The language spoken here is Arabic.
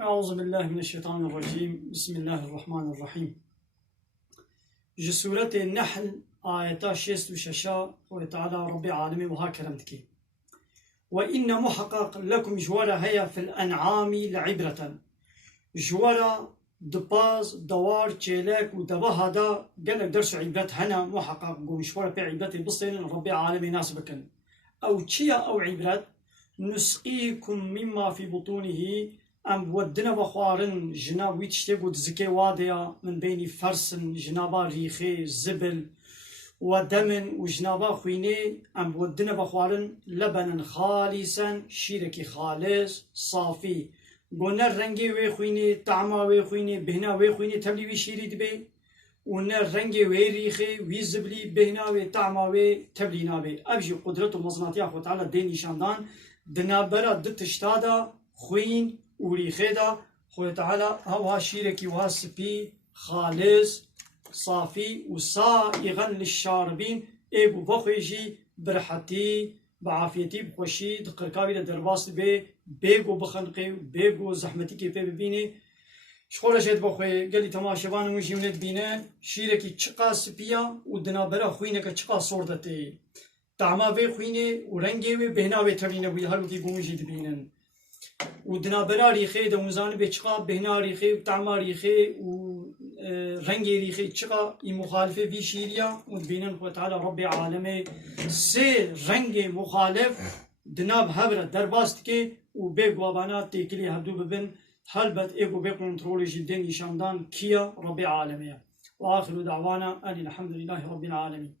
أعوذ بالله من الشيطان الرجيم. بسم الله الرحمن الرحيم. جسورة النحل آية 66 وتعالى ربي عالمي وها كرمتك. وإن محقق لكم جوارا هيا في الأنعام لعبرة. جوارا دباز دوار تشيلك ودبها دا قالك درس عبرة هنا محقق جوارا في عبرة بصين ربي عالمي ناسبكن أو تشيا أو عبرة نسقيكم مما في بطونه ام ودنا بخوارن جناب ويتشتبو تزكي واديا من بين فرس جنابا ريخي زبل ودمن وجنابا خويني ام ودنا بخوارن لبنا خالصا شيركي خالص صافي قلنا الرنجي وي خويني طعما وي خويني بهنا وي خويني تبلي وي شيري دبي ونا الرنجي وي ريخي وي زبلي بهنا وي طعما وي تبلي نابي ابجي قدرته مزناتي اخو تعالى ديني شاندان دنابرا دتشتادا خوين وريخيدا خوي تعالى هوا شيركي وها سبي خالص صافي وصائغا للشاربين ايبو بخويجي برحتي بعافيتي بخوشي دقركاوي لدرباس بي بيغو بخنقي بيغو زحمتي كي ببيني شخورة شهد بخوي قال لي تماشبان ومشي ولد بينان شيركي تشقا سبيا ودنابرا خوينك تشقا صوردتي طعما بي خويني ورنجي بهنا بي تبينا ويهالو كي بومشي دبينن ودنابرا ريخي دموزان بيتشقا بهنا ريخي وطعما ريخي ورنجي ريخي تشقا مخالفة في شيريا ودبينن وتعالى ربي عالمي سي رنجي مخالف دناب هبرة درباستكي وبيق وابانا تيكلي هبدو ببن هلبت ايقو بي كنترولي جدين يشاندان كيا ربي عالمي. واخر دعوانا ان الحمد لله رب العالمين.